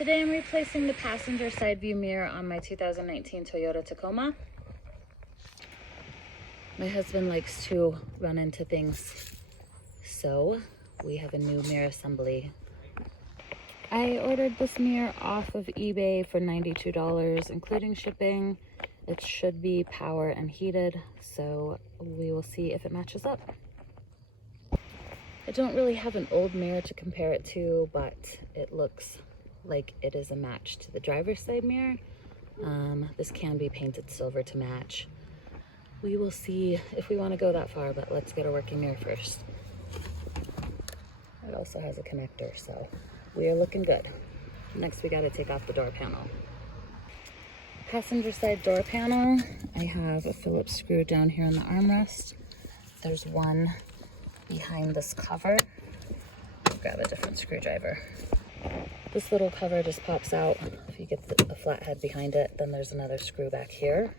Today I'm replacing the passenger side view mirror on my 2019 Toyota Tacoma. My husband likes to run into things, so we have a new mirror assembly. I ordered this mirror off of eBay for $92, including shipping. It should be power and heated, so we will see if it matches up. I don't really have an old mirror to compare it to, but it looks like it is a match to the driver's side mirror. This can be painted silver to match. We will see if we want to go that far, but let's get a working mirror first. It also has a connector, so we are looking good. Next, we got to take off the door panel. Passenger side door panel, I have a Phillips screw down here in the armrest. There's one behind this cover. Grab a different screwdriver. This little cover just pops out. If you get a flathead behind it, then there's another screw back here.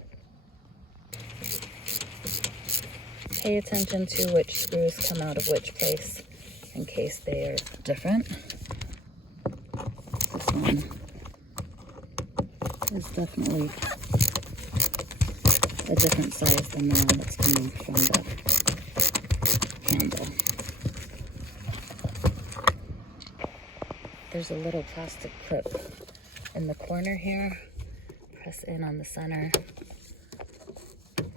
Pay attention to which screws come out of which place in case they are different. This one is definitely a different size than the one that's coming from the handle. There's a little plastic clip in the corner here. Press in on the center.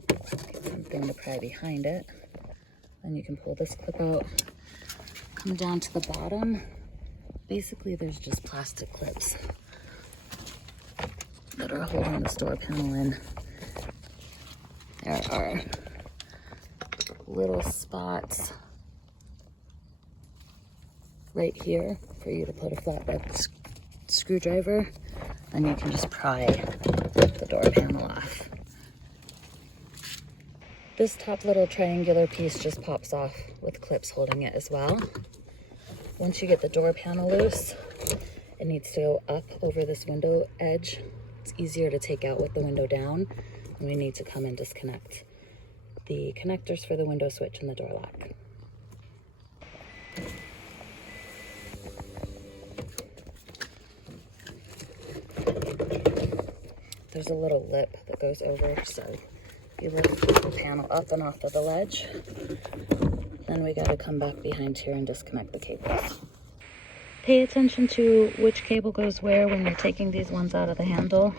Get something to pry behind it. Then you can pull this clip out. Come down to the bottom. Basically, there's just plastic clips that are holding this door panel in. There are little spots right here for you to put a flatbed screwdriver, and you can just pry the door panel off. This top little triangular piece just pops off with clips holding it as well. Once you get the door panel loose, it needs to go up over this window edge. It's easier to take out with the window down, and we need to come and disconnect the connectors for the window switch and the door lock. There's a little lip that goes over, so you lift the panel up and off of the ledge. Then we gotta come back behind here and disconnect the cables. Pay attention to which cable goes where when you're taking these ones out of the handle.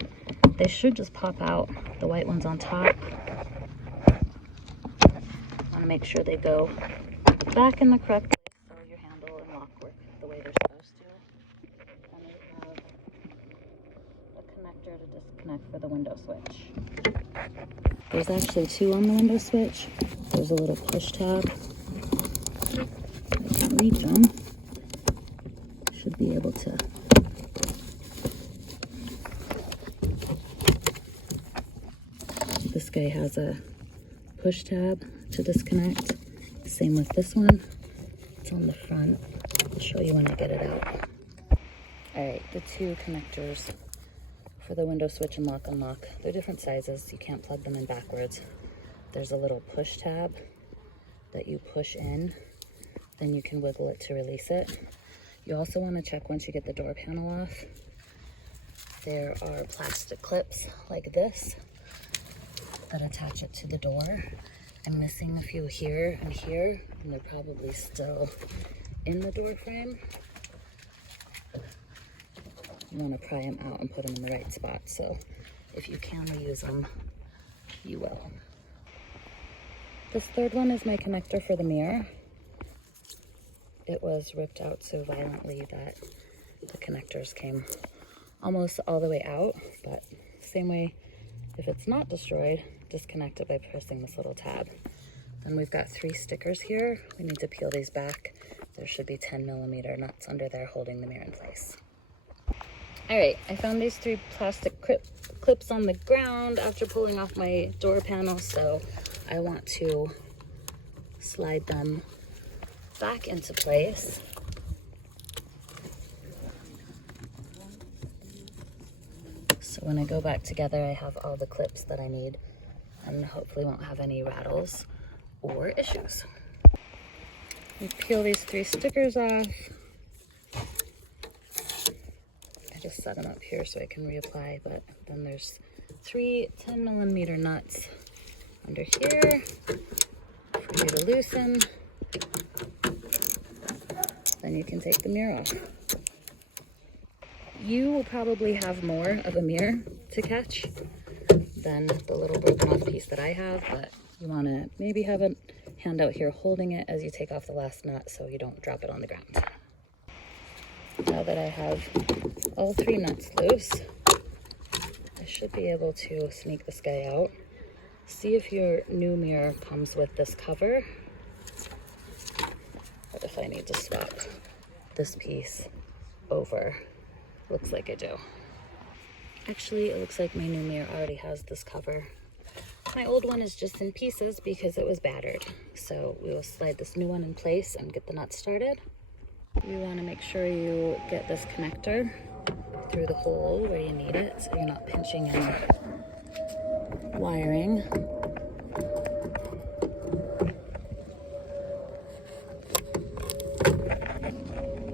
They should just pop out, the white ones on top. Wanna make sure they go back in the correct place so your handle and lock work the way they're supposed to. And we have connector to disconnect for the window switch. There's actually two on the window switch. There's a little push tab. I can reach them. Should be able to. This guy has a push tab to disconnect. Same with this one. It's on the front. I'll show you when I get it out. All right, the two connectors for the window switch and lock unlock. They're different sizes. You can't plug them in backwards. There's a little push tab that you push in. Then you can wiggle it to release it. You also want to check once you get the door panel off. There are plastic clips like this that attach it to the door. I'm missing a few here and here, and they're probably still in the door frame. You want to pry them out and put them in the right spot, so if you can reuse them, you will. This third one is my connector for the mirror. It was ripped out so violently that the connectors came almost all the way out, but same way, if it's not destroyed, disconnect it by pressing this little tab. Then we've got 3 stickers here. We need to peel these back. There should be 10mm nuts under there holding the mirror in place. All right, I found these 3 plastic clips on the ground after pulling off my door panel, so I want to slide them back into place. So when I go back together, I have all the clips that I need and hopefully won't have any rattles or issues. You peel these 3 stickers off. I just set them up here so I can reapply, but then there's 3 10mm nuts under here for you to loosen. Then you can take the mirror off. You will probably have more of a mirror to catch than the little broken off piece that I have, but you want to maybe have a hand out here holding it as you take off the last nut so you don't drop it on the ground. Now that I have all 3 nuts loose, I should be able to sneak this guy out. See if your new mirror comes with this cover, or if I need to swap this piece over. Looks like I do. Actually, it looks like my new mirror already has this cover. My old one is just in pieces because it was battered. So we will slide this new one in place and get the nuts started. You want to make sure you get this connector through the hole where you need it so you're not pinching in wiring.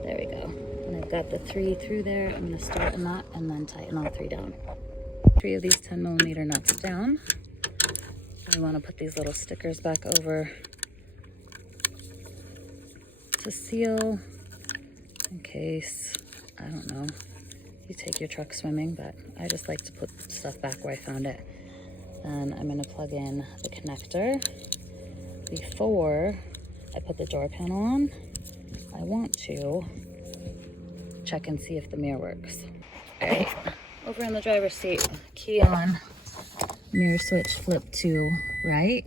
There we go. And I've got the 3 through there. I'm going to start a knot and then tighten all 3 down. 3 of these 10mm nuts down. I want to put these little stickers back over to seal in case, I don't know, you take your truck swimming, but I just like to put stuff back where I found it. And I'm going to plug in the connector. Before I put the door panel on, I want to check and see if the mirror works. All right, over in the driver's seat, key on, mirror switch flip to right.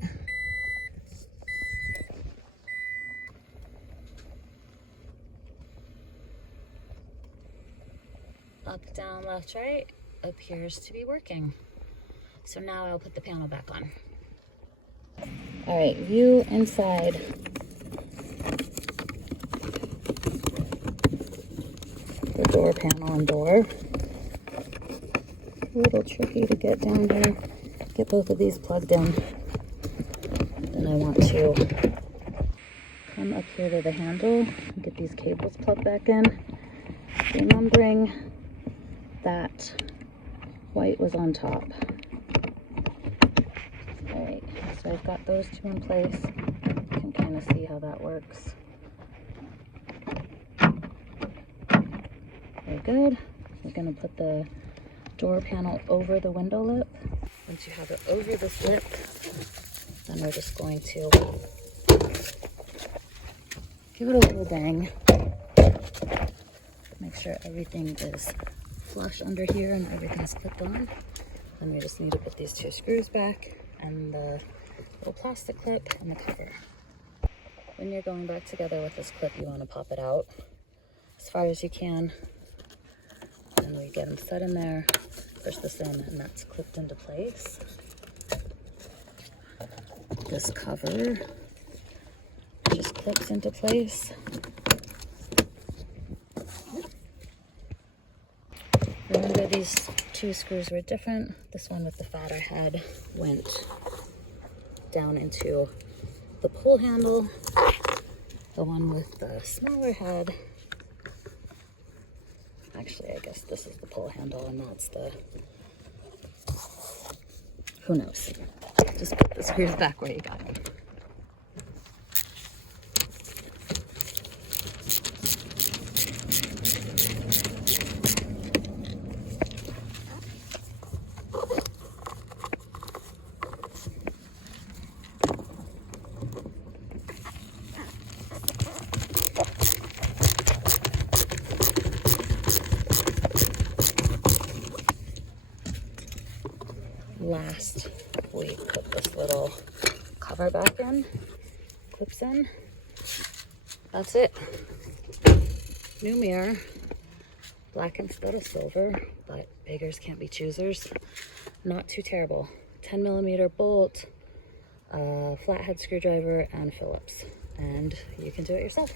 Up, down, left, right appears to be working. So now I'll put the panel back on. All right, view inside. The door panel and door. A little tricky to get down here. Get both of these plugged in. Then I want to come up here to the handle and get these cables plugged back in. Remembering that white was on top. Alright, so I've got those 2 in place. You can kind of see how that works. Very good. We're going to put the door panel over the window lip. Once you have it over this lip, then we're just going to give it a little bang. Make sure everything is flush under here and everything's clipped on. Then we just need to put these 2 screws back and the little plastic clip and the cover. When you're going back together with this clip, you want to pop it out as far as you can. And we get them set in there, push this in, and that's clipped into place. This cover just clips into place. Remember, these 2 screws were different. This one with the fatter head went down into the pull handle. The one with the smaller head, actually, I guess this is the pull handle and that's the, who knows. Just put the screws back where you got them. Last, we put this little cover back in, clips in. That's it. New mirror, black instead of silver, but beggars can't be choosers. Not too terrible. 10mm bolt, flathead screwdriver, and Phillips. And you can do it yourself.